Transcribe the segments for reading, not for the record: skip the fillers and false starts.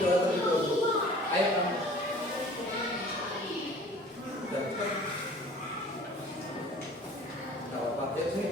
juara tertentu. Ayo kamu. Dapat. Kalau pakai sih.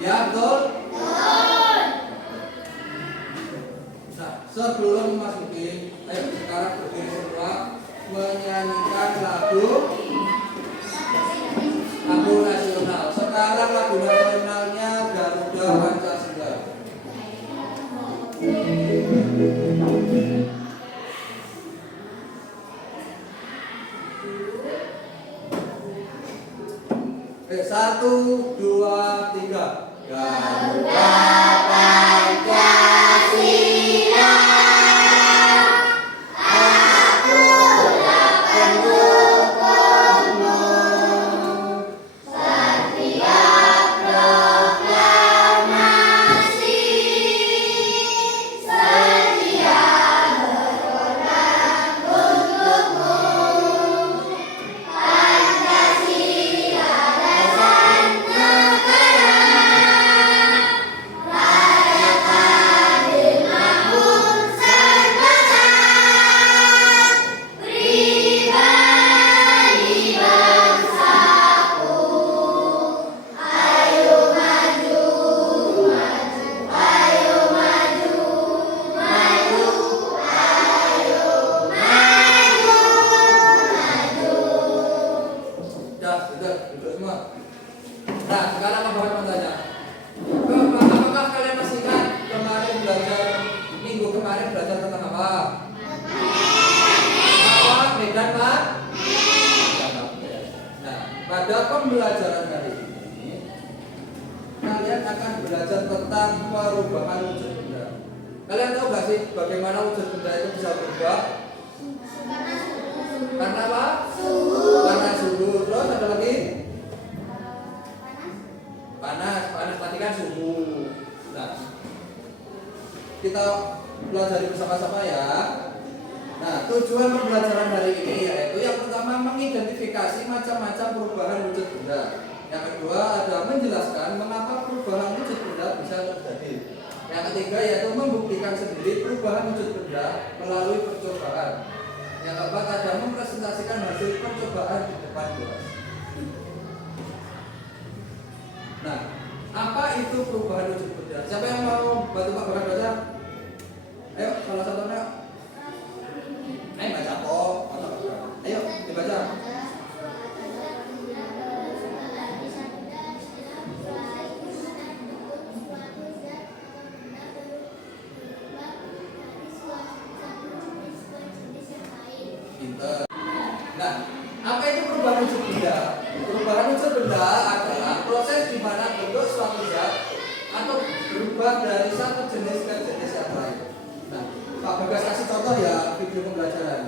Ya, betul? Betul. Nah, sebelum memasuki, ayo sekarang berdiri semua menyanyikan lagu nasional. Sekarang lagu nasionalnya Garuda Pancasila. Satu, dua, tiga. Garuda Pancasila, akulah pendukungmu, setiap proklamasi, setia berkorban untukmu. Pancasila dasar negara, rayakan dengan serta pribadi bangsaku. Ayo maju, maju, ayo maju, maju, ayo maju, maju. Sudah duduk semua. Nah, sekarang apa mau tanya? Apakah kalian masih ingat kemarin belajar minggu kemarin belajar tentang apa? Apa? Medan Pak? Nah, pada pembelajaran kali ini kalian akan belajar tentang perubahan wujud benda. Kalian tahu gak sih bagaimana wujud benda itu bisa berubah? Karena apa? kita pelajari bersama-sama ya. Nah, tujuan pembelajaran hari ini yaitu yang pertama mengidentifikasi macam-macam perubahan wujud benda. Yang kedua ada menjelaskan mengapa perubahan wujud benda bisa terjadi. Yang ketiga yaitu membuktikan sendiri perubahan wujud benda melalui percobaan. Yang keempat ada mempresentasikan hasil percobaan di depan kelas. Nah, apa itu perubahan wujud benda? Siapa yang mau bantu Pak Bagas baca? Ayo, salah satunya. Ayo baca kok. Ayo dibaca. Nah, apa itu perubahan wujud benda? Perubahan wujud benda adalah proses di mana bentuk suatu zat atau berubah dari satu jenis ke jenis yang lain. Nah, Pak Bagas kasih contoh ya video pembelajaran.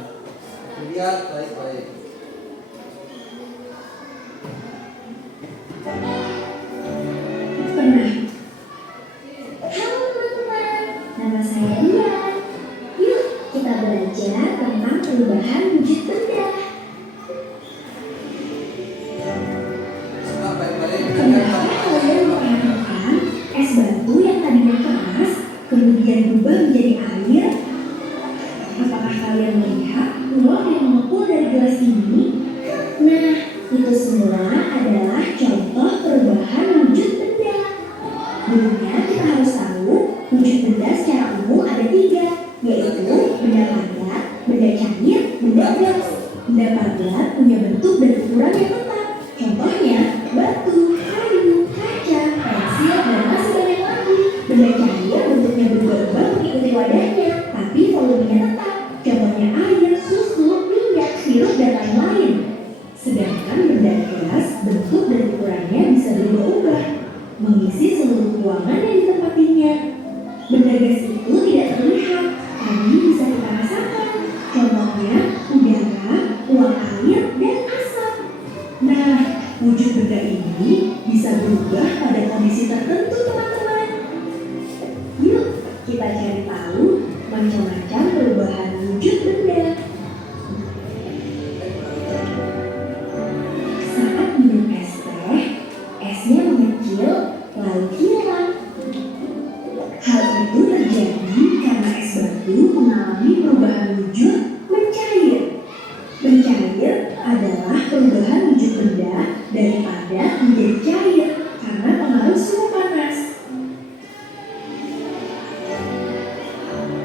Lihat baik-baik. Pernah. Halo teman-teman, nama saya Dian. Yuk kita belajar tentang perubahan wujud benda. Pernahkah kalian memperhatikan es batu yang tadinya keras kemudian berubah menjadi air? Apakah kalian melihat uap yang mengepul dari gelas ini? Nah, itu semua adalah contoh perubahan wujud benda. Dulunya kita harus tahu wujud benda secara umum ada 3, yaitu benda padat, benda cair, benda gas. Benda padat punya bentuk dan ukuran yang tetap. Contohnya batu, kayu, kaca, pensil, dan masih banyak lagi. Benda cair bentuknya berubah-ubah mengikuti wadahnya, tapi volumenya tetap. Contohnya air, susu, minyak, sirup, dan lain-lain. Sedangkan benda gas bentuk dan ukurannya bisa berubah-ubah, mengisi seluruh ruangan yang ditempatinya. Benda gas itu tidak terlihat, tapi bisa kita rasakan. Contohnya udara, uap air, dan asap. Nah, wujud benda ini bisa berubah pada kondisi tertentu, teman-teman. Yuk, kita cari tahu macam-macam perubahan wujud benda. Saat minum es teh, esnya mengecil lalu hilang. Hal itu terjadi karena es batu mengalami perubahan wujud mencair. Mencair adalah perubahan wujud benda dari padat menjadi cair karena pengaruh suhu panas.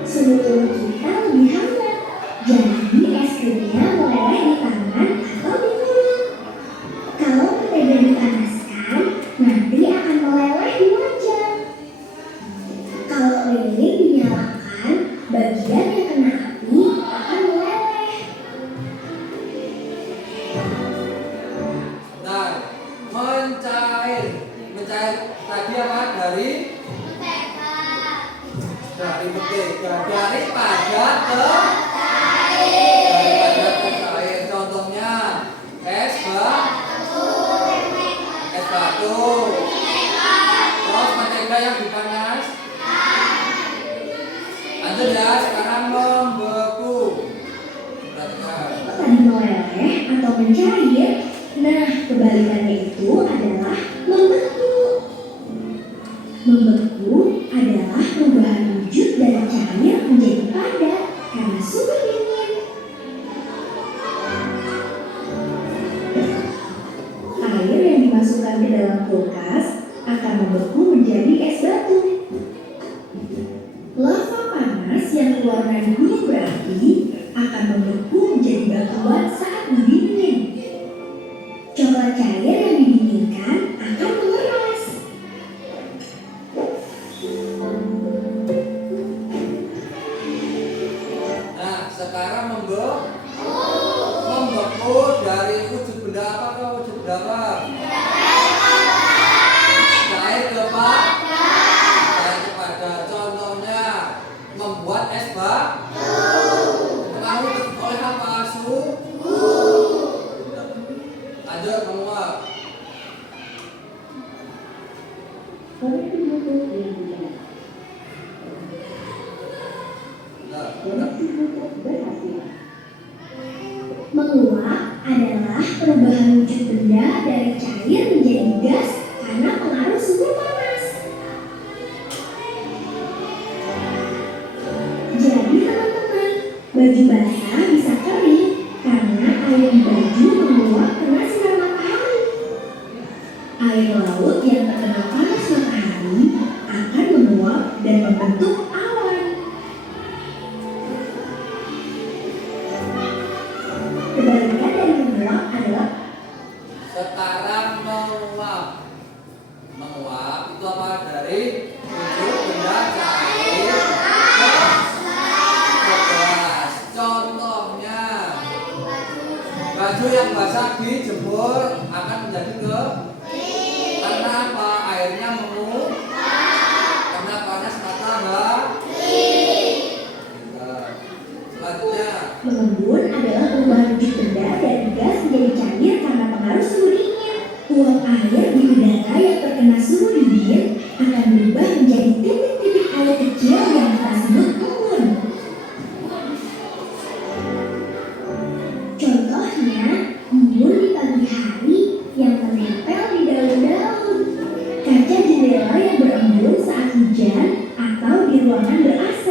Suhu tubuh kita lebih hangat, jadi es krimnya meleleh di tangan atau di mulut. Kalau mentega dipanaskan, nanti akan meleleh di wajah. Kalau lilin dinyalakan, bagian yang kena api akan meleleh. Nah, mencair. Mencair tadi apa? Dari mentega. Dari padat ke cair. Dari padat ke cair. Contohnya es batu. Terus mentega yang dipanas. Lanjut ya, sekarang membeku. Perhatikan. Tadi meleleh atau mencair, nah kebalikannya itu adalah membeku. Membeku adalah perubahan wujud dari cair menjadi padat karena suhu dingin. Air yang dimasukkan ke dalam kulkas akan membeku menjadi es batu. Lava panas yang keluar dari gunung berapi akan membeku menjadi batuan saat mendingin. Coklat cair yang didinginkan akan mengeras. Nah, sekarang membeku dari wujud benda apa ke wujud benda apa? Cair ke padat. Contohnya membuat es batu. Pengaruh oleh apa? Suhu. Lanjut menguap. di baju menguap karena sinar matahari. Air laut yang terkena panas matahari akan menguap dan membentuk awan. Kebalikan dari menguap adalah Sekarang menguap. Menguap itu apa? Dari wujud benda cair ke gas. Contohnya, baju yang basah dijemur akan menjadi ke karena apa? Airnya menguap karena panas matahari. Selanjutnya, mengembun adalah perubahan wujud benda dari gas menjadi cair karena pengaruh suhu dingin. Uap air di udara yang terkena suhu dingin akan berubah menjadi titik-titik air kecil yang kita sebut embun. Contohnya, embun di pagi hari yang menempel di daun-daun, kaca jendela yang berembun saat hujan atau di ruangan ber-AC.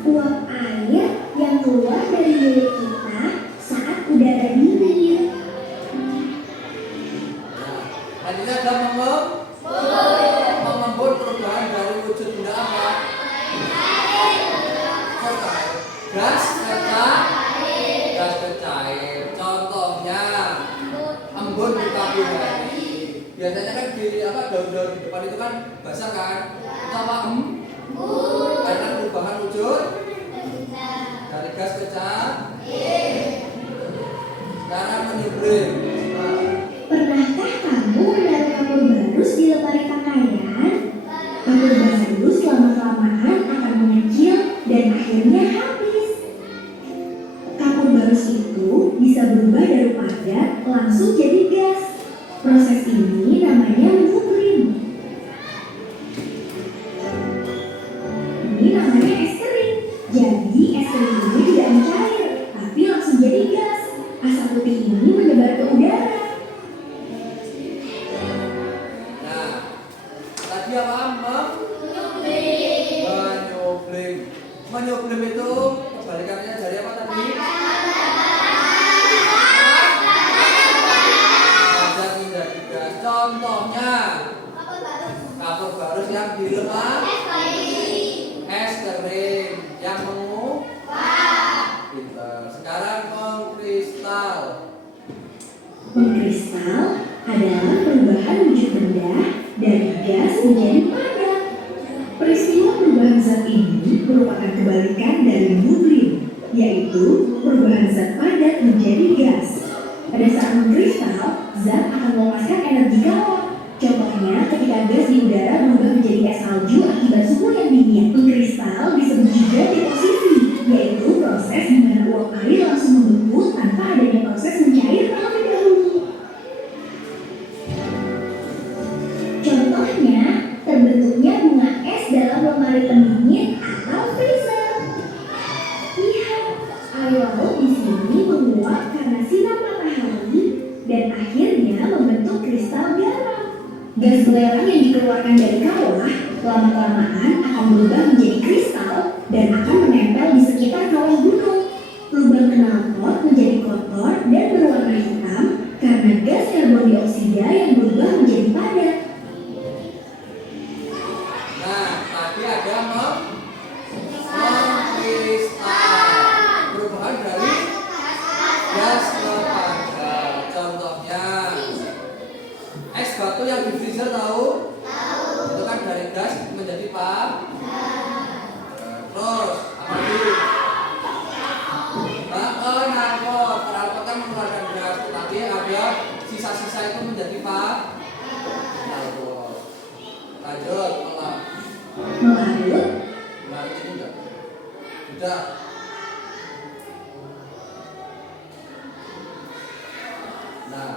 Uap air yang keluar dari mulut kita saat udara dingin. selanjutnya ada mengembun perubahan dari wujud benda apa? Gas ke cair. Contohnya embun di pagi hari. Biasanya kan di daun-daun di depan itu kan basah kan? Itu apa? Karena perubahan wujud dari gas ke cair. Sekarang menyublim. Pernahkah kamu menaruh kapur barus di lemari pakaian? Kapur barus lama-kelamaan akan mengecil dan akhirnya habis. Kapur barus itu bisa berubah dari padat langsung jadi gas. Proses ini namanya menyublim. Ini namanya es kering. Jadi es kering ini tidak mencair, tapi langsung jadi gas. Asap putih ini menyebar ke udara. Nah, tadi apa? Menyublim itu kebalikannya dari apa tadi? Padat menjadi gas. Contohnya kapur barus yang dilemak es kering yang menguap. Pintar. Sekarang mengkristal. Mengkristal adalah perubahan wujud benda dari gas menjadi padat. Peristiwa perubahan zat ini merupakan kebalikan dari menyublim, yaitu perubahan zat padat menjadi gas. Pada saat mengkristal, zat akan melepaskan energi kalor. Contohnya, ketika gas di udara berubah menjadi es salju akibat suhu yang dingin. Mengkristal disebut juga deposisi, yaitu proses di mana uap air langsung membeku tanpa adanya proses mencair terlebih dahulu. Contohnya, terbentuknya bunga es dalam lemari pendingin atau freezer. Lihat, air laut di sini menguap karena sinar matahari dan akhirnya membentuk kristal garam. Gas belerang yang dikeluarkan dari kawah lama-kelamaan akan berubah menjadi kristal dan akan menempel di sekitar kawah gunung. Lubang knalpot menjadi kotor dan berwarna hitam karena gas karbon dioksida yang berubah menjadi padat. Nah, tadi ada mengkristal. Perubahan dari gas ke padat. Contohnya es batu yang di freezer tahu? Itu kan dari gas menjadi terus apa lagi? Knalpot. Knalpot kan mengeluarkan gas, tetapi ada sisa-sisa itu menjadi knalpot. Lanjut, Melarut, melarut ini enggak? Sudah. Nah,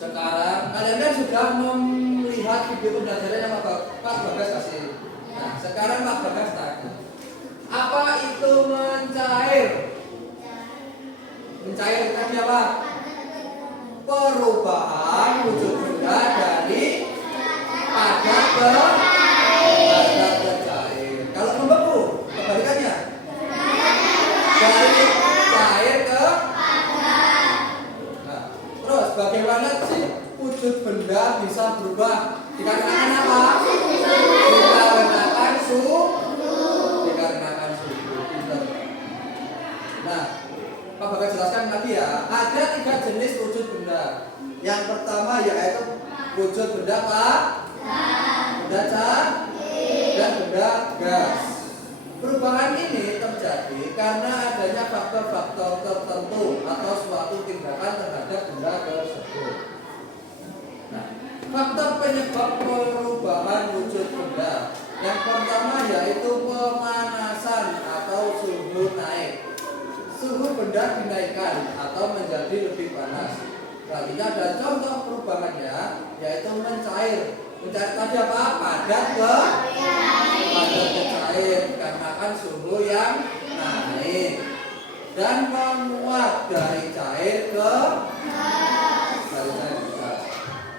sekarang kalian kan sudah melihat video pembelajaran yang Pak Bagas kasih. Nah, sekarang Pak Bagas tanya, apa itu mencair? Mencair tadi apa? Perubahan wujud benda dari padat ke cair. Dikarenakan apa? Dikarenakan suhu. Dikarenakan suhu. Pinter. Nah, Pak Bapak jelaskan lagi ya. Ada 3 jenis wujud benda. Yang pertama yaitu wujud benda apa? Benda cair dan benda gas. Perubahan ini terjadi karena adanya faktor-faktor tertentu atau suatu tindakan terhadap benda tersebut. Nah, faktor penyebab perubahan wujud benda yang pertama yaitu pemanasan atau suhu naik. Suhu benda dinaikkan atau menjadi lebih panas. Selanjutnya ada contoh perubahannya yaitu mencair. Mencair tadi apa? Padat ke cair dikarenakan suhu yang naik. Dan menguap dari cair ke gas.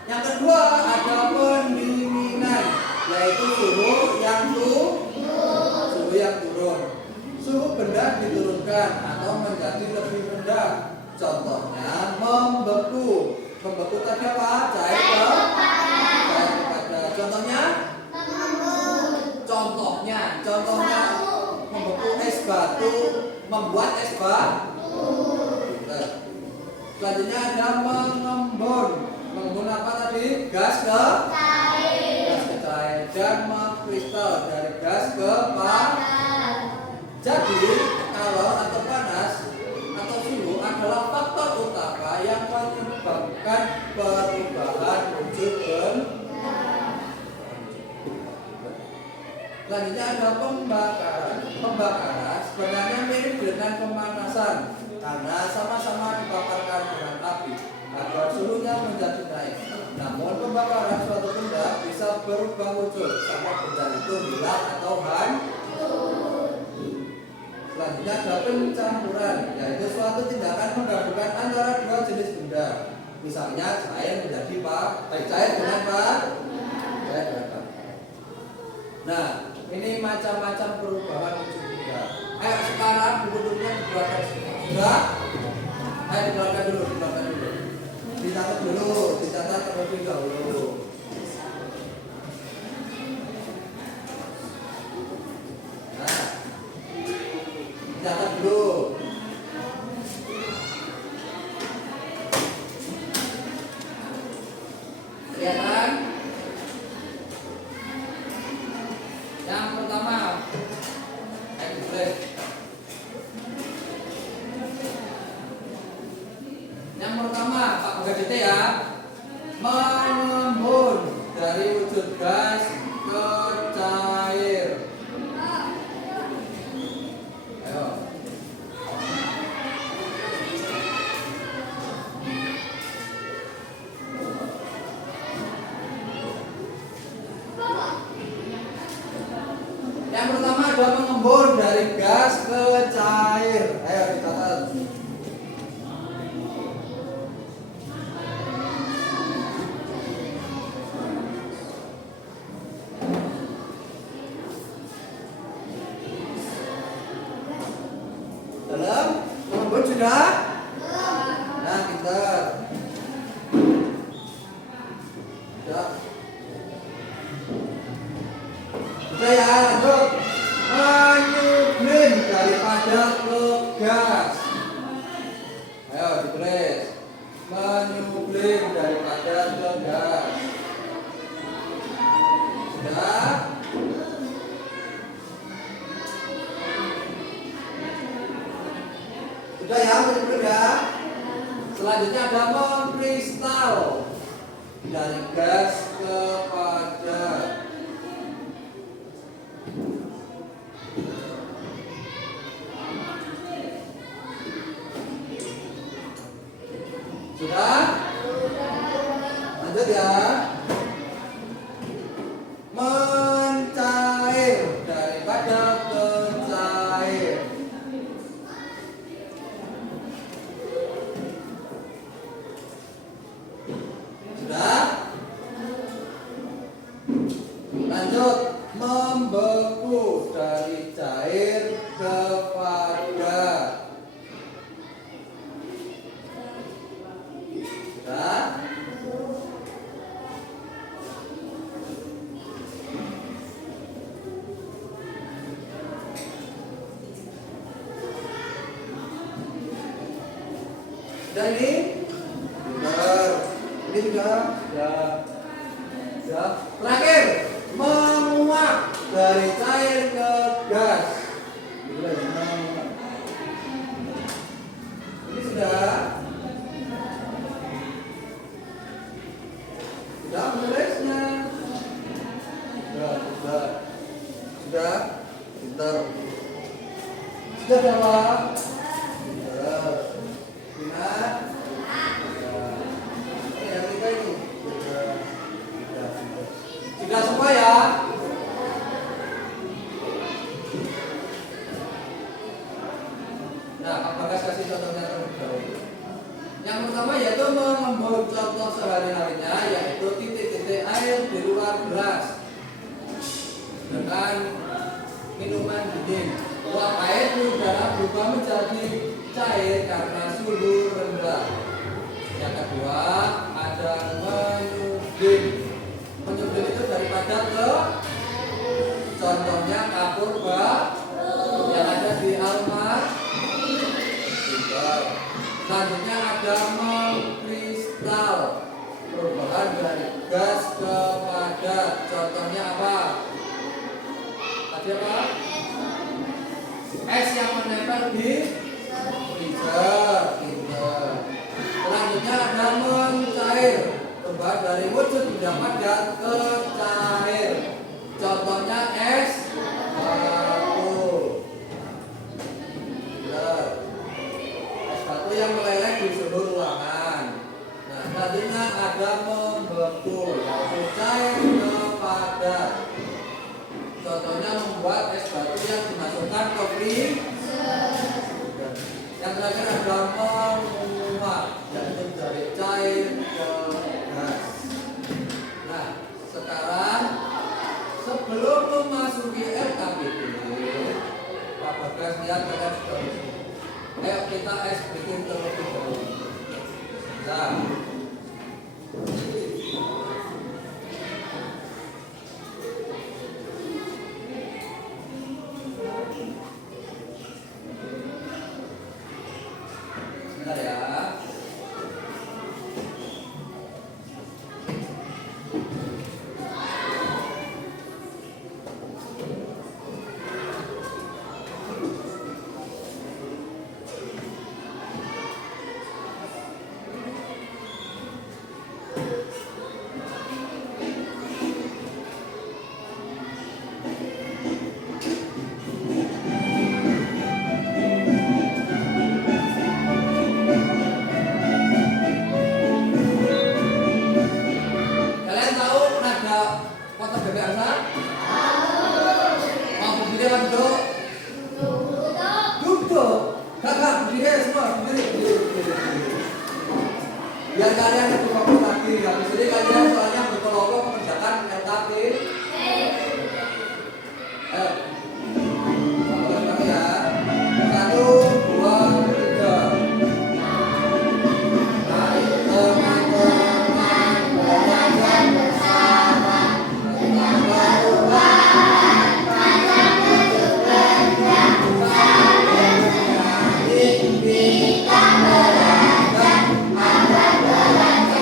Yang kedua ada pendinginan yaitu suhu yang turun. Suhu benda diturunkan atau menjadi lebih rendah. Contohnya membeku. Membeku tadi apa? Cair ke padat. Contohnya membeku es batu, membuat es batu. Selanjutnya ada mengembun. Mengembun apa tadi? Gas ke cair dan mengkristal dari gas ke padat. Jadi kalor atau panas atau suhu adalah faktor utama yang menyebabkan perubahan wujud benda. Selanjutnya ada pembakaran. Pembakaran sebenarnya mirip dengan pemanasan karena sama-sama dibakarkan dengan api agar suhunya menjadi naik. Namun pembakaran suatu benda bisa berubah wujud sampai benda itu hilang atau hancur. Selanjutnya ada pencampuran, yaitu suatu tindakan menggabungkan antara 2 jenis benda. Misalnya cair menjadi cair dengan cair dengan padat. Nah, ini macam-macam perubahan wujud benda. Ayo sekarang buku-bukunya dikeluarkan sudah. Ayo dikeluarkan dulu. Dicatat terlebih dahulu. Nah, catat dulu. Kelihatan? Yang pertama, Pak Bagadet ya, mengembun dari wujud gas ke cair. Ayo. Yang pertama adalah mengembun dari gas ke cair. Ayo dicatat. Dalam mengembun sudah? Nah, pintar. Sudah ya, lanjut. Menyublim dari padat ke gas. Ayo ditulis. Menyublim dari padat ke gas. Sudah? Sudah ya, menyublim ya. Selanjutnya ada mengkristal dari gas ke padat. Sudah? Lanjut ya. Mencair dari padat ke cair. Sudah? Sudah ini? Benar. Ini sudah? Sudah. Terakhir, menguap dari cair ke gas. Menguap. Ini sudah? Sudah menulisnya? Sudah? Pintar. Sudah jawab? Pintar. Ingat? Yang tiga itu? Sudah semua ya? Nah, Pak Bagas kasih contohnya terlebih dahulu. Yang pertama yaitu membuat contoh sehari-harinya, yaitu titik-titik air di luar gelas dengan minuman dingin. Uap air di udara berubah menjadi cair karena suhu rendah. Yang kedua ada menyudin. Menyudin itu dari padat ke, contohnya kapur yang ada di almari. Selanjutnya ada mengkristal, perubahan dari gas ke padat. Contohnya apa? Tadi apa? Es yang menempel di freezer. Selanjutnya ada mencair, perubahan dari wujud tidak padat ke cair. Contohnya es batu. Es batu yang meleleh di suhu ruangan. Nah, selanjutnya ada membeku, yaitu cair ke padat. Contohnya membuat es batu yang dimasukkan ke freezer. Yang terakhir ada menguap, yaitu dari cair ke gas. Nah, sekarang sebelum memasuki LKPD, Pak Bagas lihat kalian sudah bisa. Ayo kita es bikin terlebih dahulu. Nah, sebentar ya. Kalian tahu nada kota bebek asal? Mau berdiri apa duduk? Duduk. Kakak berdiri semua, berdiri. Biar kalian lebih fokus lagi. Habis ini kalian soalnya berkelompok mengerjakan LKP. Ayo. Fokus ya. 1, 2, 3. Ayo teman-teman belajar bersama tentang perubahan macam bentuk kerja. Saling mengerti, kita belajar agar belajar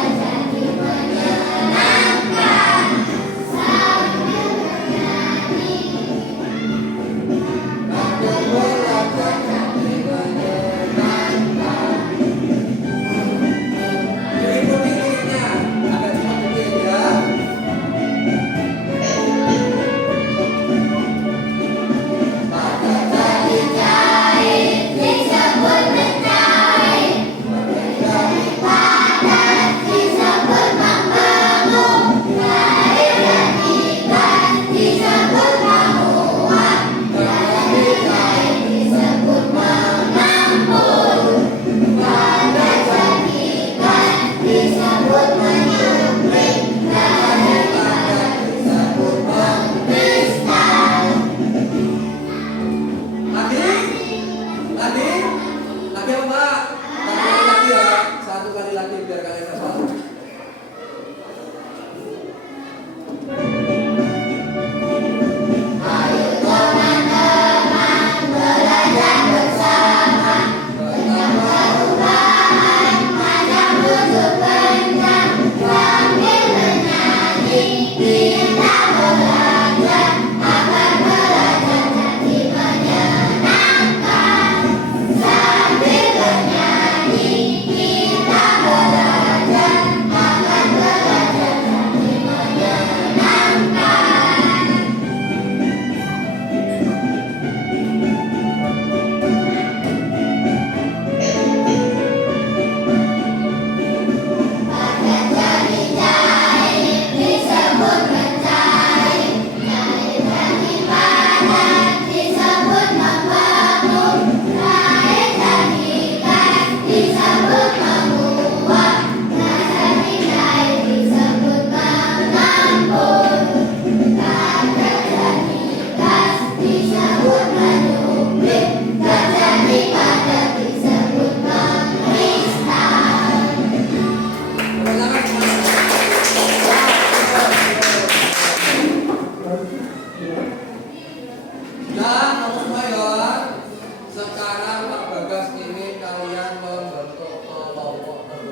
Sekarang Pak Bagas ingin kalian membentuk kelompok tertentu.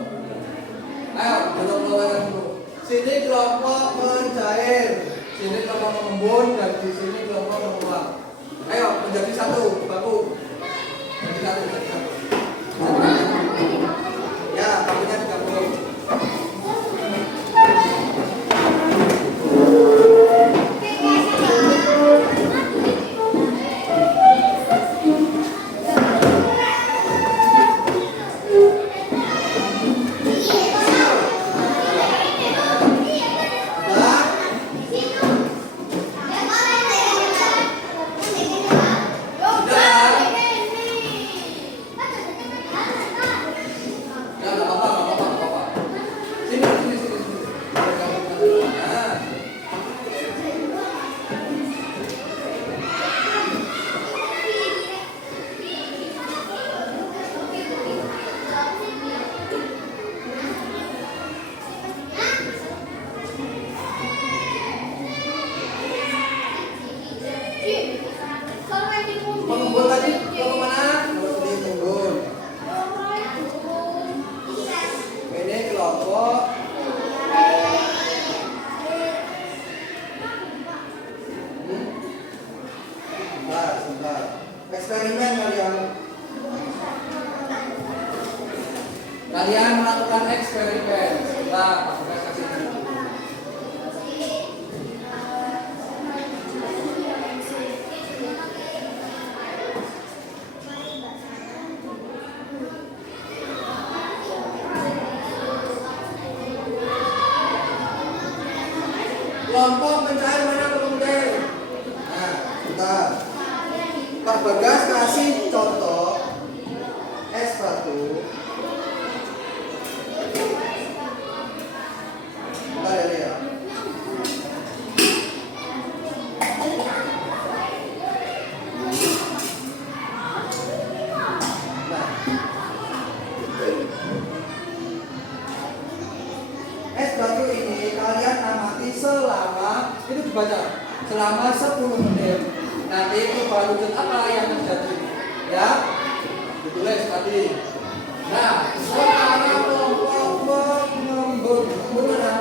Ayo, bentuk kelompok dulu. Sini kelompok mencair, sini kelompok mengembun, dan di sini kelompok menguap. Ayo, menjadi satu, baku. Jadi satu. Ya, bakunya 30. Mengumpul tadi ke mana? Ke mengumpul. Ini kelompok sebentar. Eksperimen kalian melakukan eksperimen. Sebentar, Pak Bagas kasih. Kelompok mencair mana kemudian? Nah, bentar. Pak Bagas kasih contoh es batu. Bentar ya, Lia. Nah. Es batu ini kalian amati selama, itu dibaca, selama 10 menit. Nanti itu baru apa yang terjadi, ya? Ditulis tadi. Nah, sekarang kelompok mengembun mana?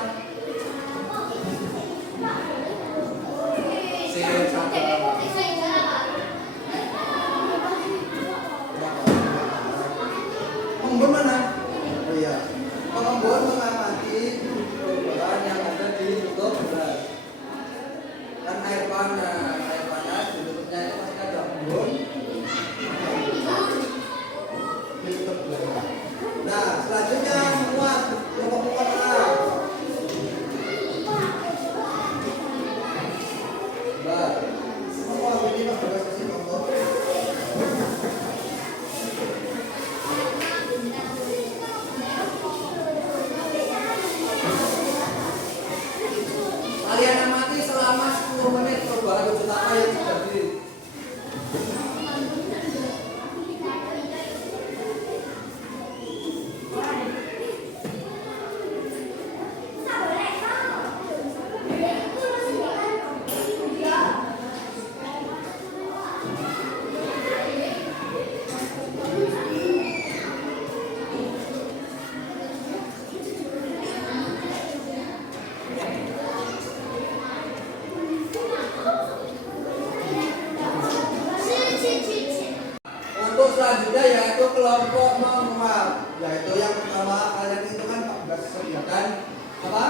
Mengembun mana? Oh iya, mengembun mengamati perubahan yang ada di tutup beras. Kan air panas tutupnya itu masih ada embun. Ditutup beras. Nah, selanjutnya menguap, kelompok tengah. Menguap ini Pak Bagas kasih contoh. Kalian amati selama 10 menit perubahan wujud apa yang terjadi. Untuk selanjutnya yaitu kelompok menguap, yaitu yang pertama kalian itu kan Pak Bagas sediakan apa?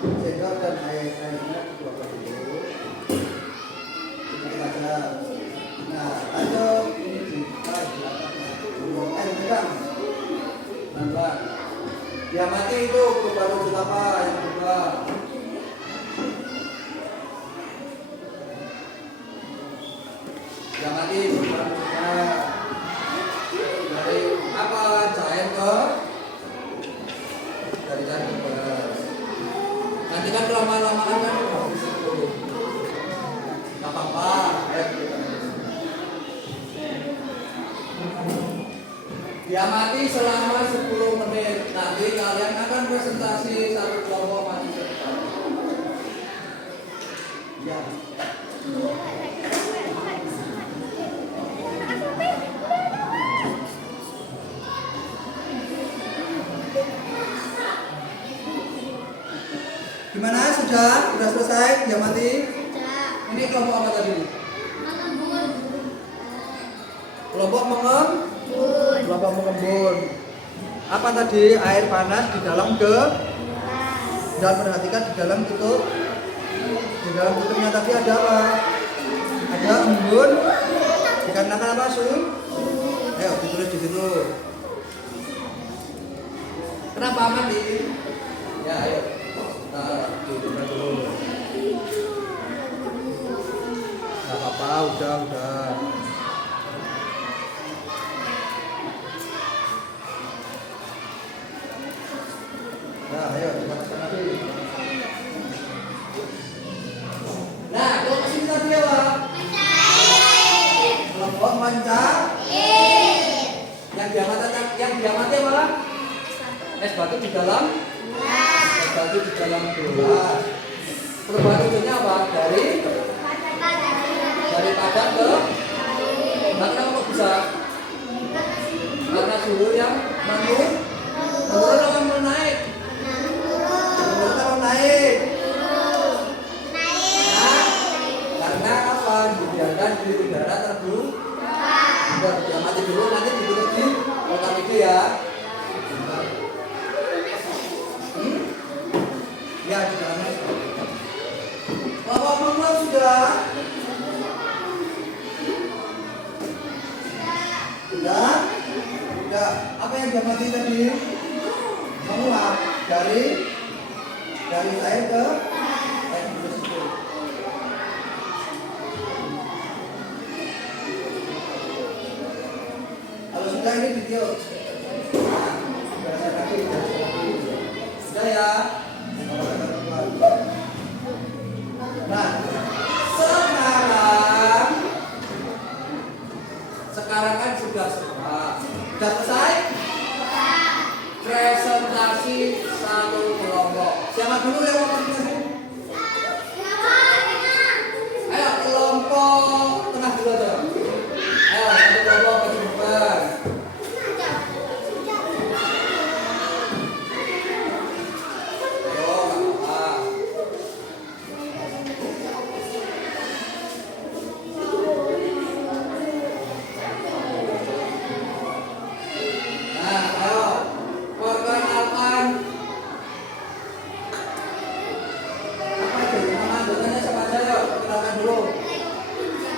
Cendol dan airnya dikeluarkan dulu. Ini saja. Nah, lanjut ini kita pegang. Nambah. Dia mati itu perubahan wujud apa yang kedua? Yang mati perubahan wujudnya dari apa? Cair ke dari cair ke beras. Nanti kan lama-lamaan kan habis itu. Gak apa-apa. Dia mati selama 10 menit. Nanti kalian akan presentasi satu kelompok mati cepat. Ya. sudah selesai diamati. Ini kelompok apa tadi? Kelompok mengembun. Apa tadi? Air panas di dalam dan perhatikan di dalam tutup. Di dalam tutupnya tadi ada apa? Ada embun. Dikarenakan apa, Sun? Ayo ditulis di situ. Kenapa mati? Ya, ayo. Nah, ditulis dulu. Gak apa-apa, udah. Nah, ayo dimasukkan lagi. Nah, kelompok sini tadi apa? Kelompok yang diamati apa? Es batu di dalam gelas. Perubahan wujudnya apa? Dari padat ke karena kok bisa? Karena suhu yang menurun atau menaik? Menurun atau naik? Nah, karena apa? Dibiarkan di udara terbuka. Udah diamati dulu, nanti ditulis di kotak itu ya. Ya, di dalamnya. Kelompok mengembun sudah. Sudah. Apa yang diamati tadi? Menguap dari air ke situ. Kalau sudah ini video. Sudah ya. Nah, sekarang kan sudah selesai presentasi satu kelompok. Siapa dulu yang mau presentasi? Ayo kelompok tengah dulu aja. Ayo satu kelompok ke depan.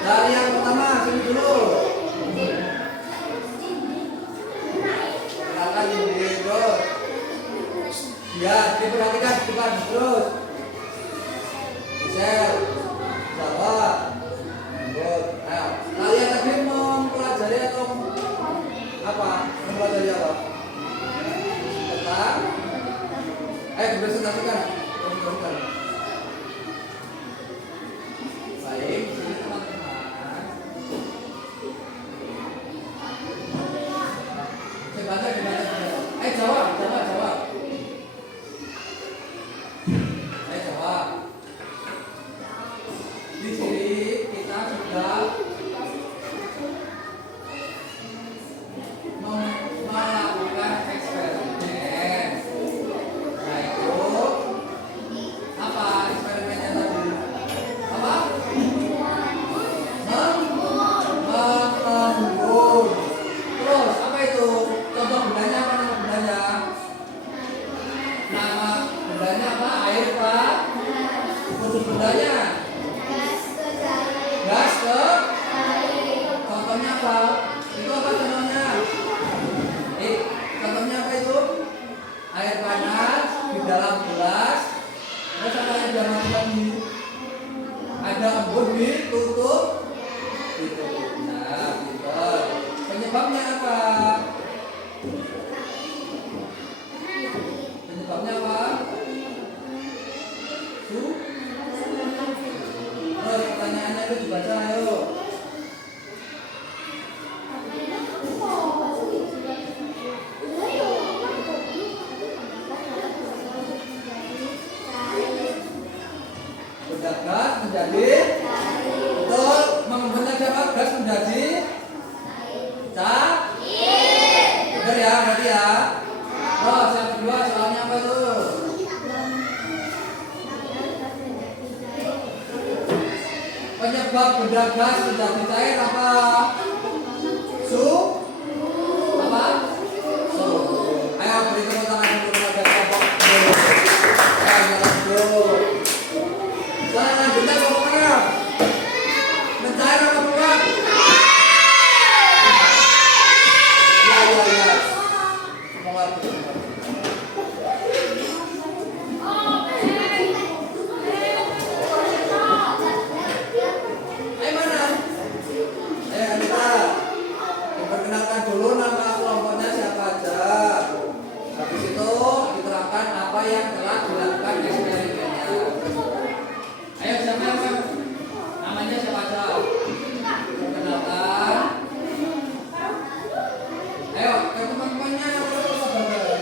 Dari yang pertama, sini dulu. Silakan ini terus. Ya, diperhatikan depan terus. Misal, jawab. Good. Ayo, kalian tadi mempelajari atau apa? Mempelajari apa? Tentang. Dipresentasikan. Baik. Jawab. Di sini kita sudah melakukan eksperimen. Yaitu apa eksperimennya tadi? Apa? Mengembun. Terus apa itu? Contoh bendanya apa nama bendanya? Nama bendanya apa? Air pak? Wujud bendanya? Gas ke? Contohnya apa? Itu apa contohnya? Contohnya apa itu? Air panas di dalam gelas. Terus apa yang diamati lagi? Ada embun ditutup. Nah, gitu. Penyebabnya apa? Penyebabnya apa? Terus pertanyaannya itu dibaca ayo. Gas menjadi betul, mengembangkan gas menjadi cair. Benar ya, berarti ya. gas menjadi cair apa? Su? Apa? Su. Ayo beri tepuk tangan dulu pada kelompok B. Ayo jalan dulu. Selanjutnya kelompok mana? Mencair apa bukan? Ya. Mengerti. Perkenalkan dulu nama kelompoknya siapa aja. Habis itu diterangkan apa yang telah dilakukan eksperimennya. Ayo siapa yang namanya siapa aja? Perkenalkan. Ayo ke teman-temannya yang perlu sabar.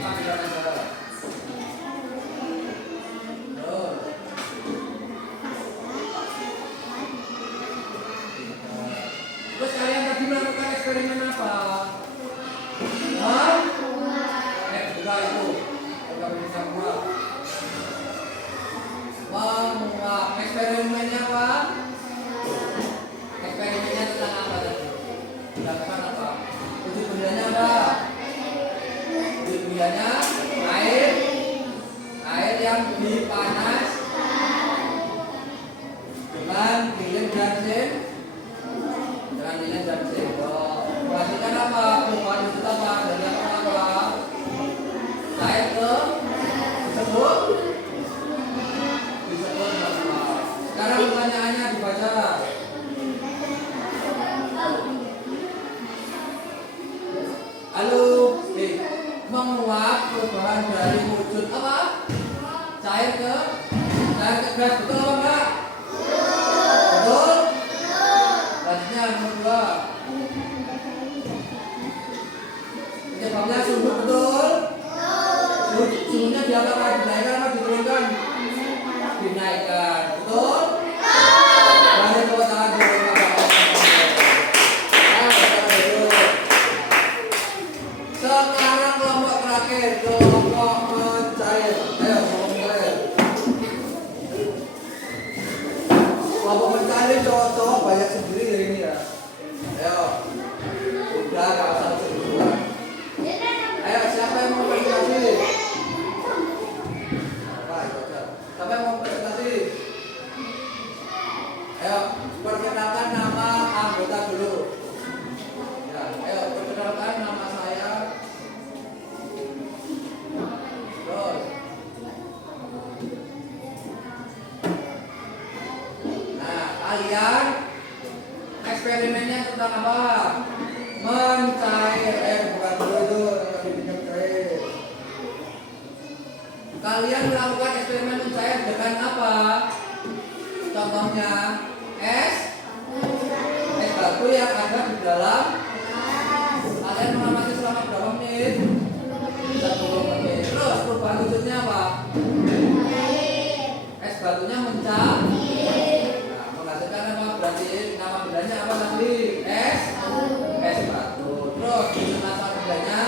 Panggilan aja. Terus kalian tadi melakukan eksperimen apa? Hah? Buka itu. Buka bisa buka. Menguap. Eksperimennya apa? Eksperimennya tentang apa tadi? Dilakukan apa? Wujud bendanya apa? Wujud bendanya air yang dipanas dengan lilin dan menghasilkan apa? Perubahan wujud apa? Dari apa? Cair ke disebut apa? Sekarang pertanyaannya dibaca. Halo, menguap perubahan dari wujud apa? Cair ke gas, betul apa enggak? Betul? Selanjutnya nomor 2. Penyebabnya suhu, betul? Suhunya diapakan? Dinaikkan atau diturunkan? Dinaikkan, betul? Balik ke tangan dulu. Sekarang kelompok terakhir, kelompok mencair. Ayo, kelompok mencair. Kelompok mencair cowok-cowok banyak sendiri ya ini ya. Ayo, udah gak usah berdua. Ayo, siapa yang mau presentasi? Siapa yang mau presentasi? Ayo, perkenalkan nama anggota dulu. Ya, ayo perkenalkan nama saya. Terus. Nah, kalian eksperimennya tentang apa? Mencair. Bukan dulu itu, tapi mencair. Kalian melakukan eksperimen mencair dengan apa? Contohnya es batu yang ada di dalam. Kalian mengamati selama berapa menit? 10 menit. Terus perubahan wujudnya apa? Es batunya mencair. Nah, menghasilkan apa berarti? Nama bendanya apa tadi? Es batu. Terus wujud asal bendanya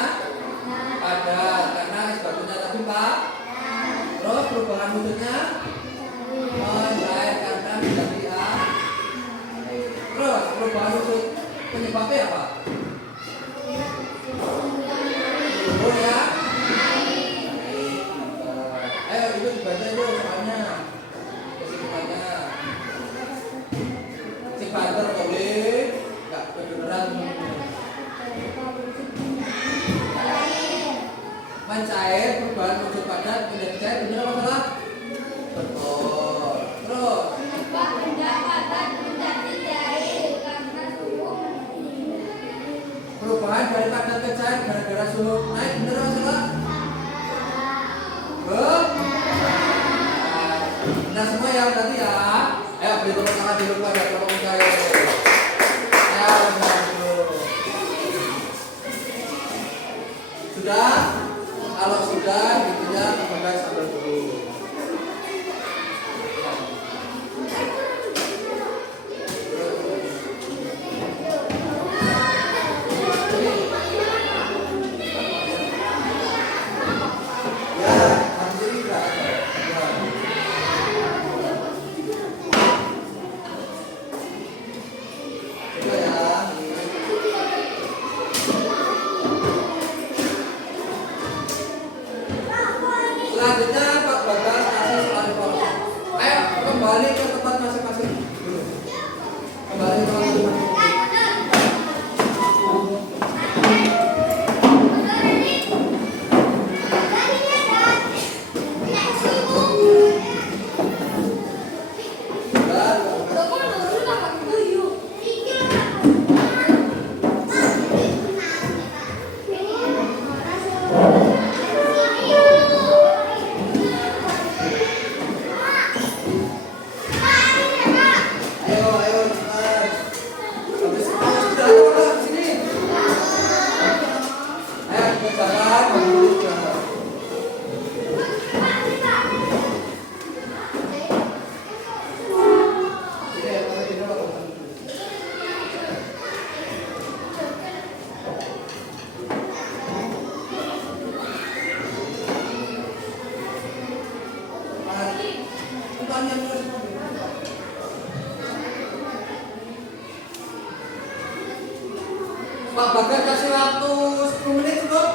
padat karena es batunya tadi pak. Terus perubahan wujudnya mencair karena menjadi air. Terus perubahan wujud penyebabnya apa? Suhu ya. Ayo itu dibaca itu soalnya. Kesimpulannya. Si banter boleh nggak kebenaran. Mencair perubahan wujud padat menjadi cair, benar apa salah? Betul. Terus benda padat menjadi cair karena suhu. Perubahan dari padat ke cair gara-gara suhu naik, benar apa salah? Benar semua ya berarti ya. Ayo beri tepuk tangan dulu pada kelompok mencair. Ayo benar dulu. Sudah? Kalau sudah, intinya kemudian sambil dulu. Ya, habis ini enggak. kembali ke tempat masing-masing. Kembali ke tempat masing-masing. Pak Bagas kasih waktu 10 menit cukup.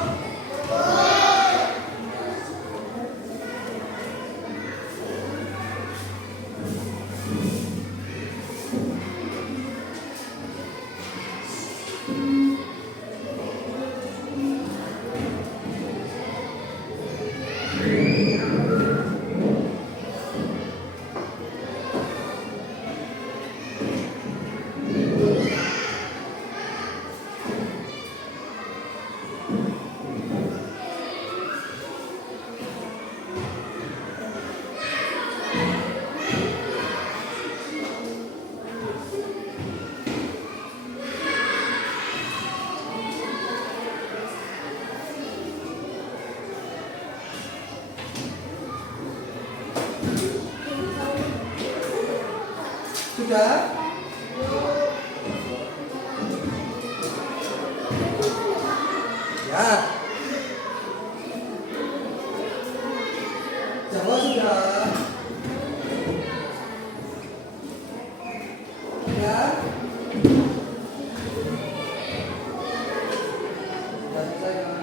Sudah? Ya. Jawa sudah. Ya. Sudah selesai kan?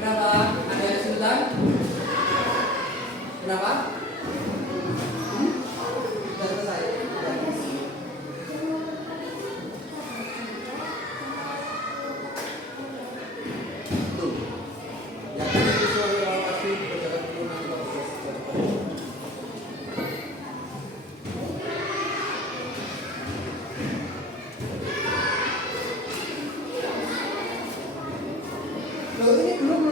Kenapa? Ada yang kesulitan? Kenapa? Sudah selesai. Tuh. Yang ini visual yang pasti berjalan dulu nanti kalau sudah selesai. Loh, ini belum.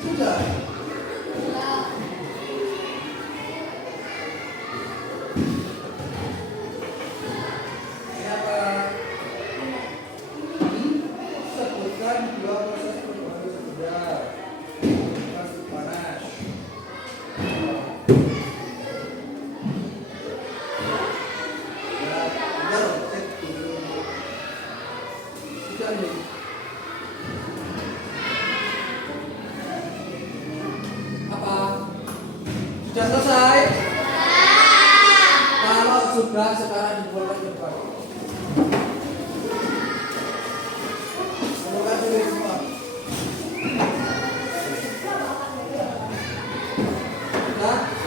Sudah. Kenapa? Sebutkan dua proses perubahan sudah. Masuk panas. Sudah nih. Apa? Sudah selesai? Kalau sudah sekarang dibolak ke depan. Terima kasih semua. Sudah? Ya.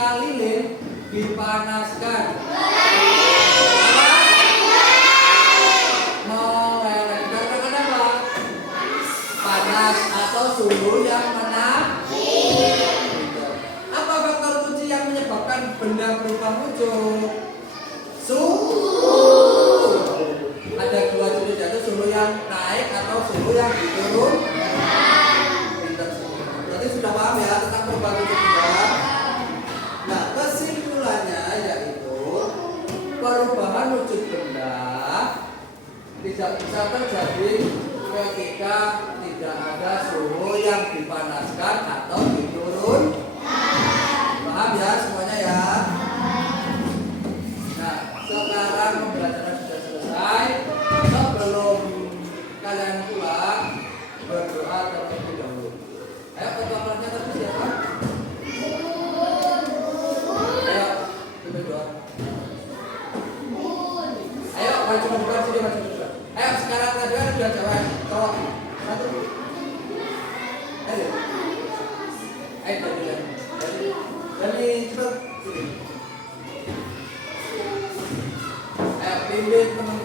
ketika lilin dipanaskan? Mengatakan apa? Panas atau suhu yang apa faktor kunci yang menyebabkan benda berubah wujud? Suhu. Ada dua jenis, yaitu suhu yang naik atau suhu yang turun. Berarti sudah paham ya tentang perubahan wujud benda. Nah, kesimpulannya yaitu perubahan wujud benda tidak bisa terjadi ketika tidak ada suhu yang dipanaskan atau diturun. Paham ya semuanya ya? Nah, sekarang pembelajaran sudah selesai. Sebelum kalian pulang, berdoa terlebih dahulu. Ayo ketua kelasnya tadi siapa? Ayo, berdoa. Ayo, maju bukan sini maju bukan. Ayo sekarang tadi ada dua cewek. Cowok satu. Ayo. Ayo dari cepat sini. Ayo pimpin teman.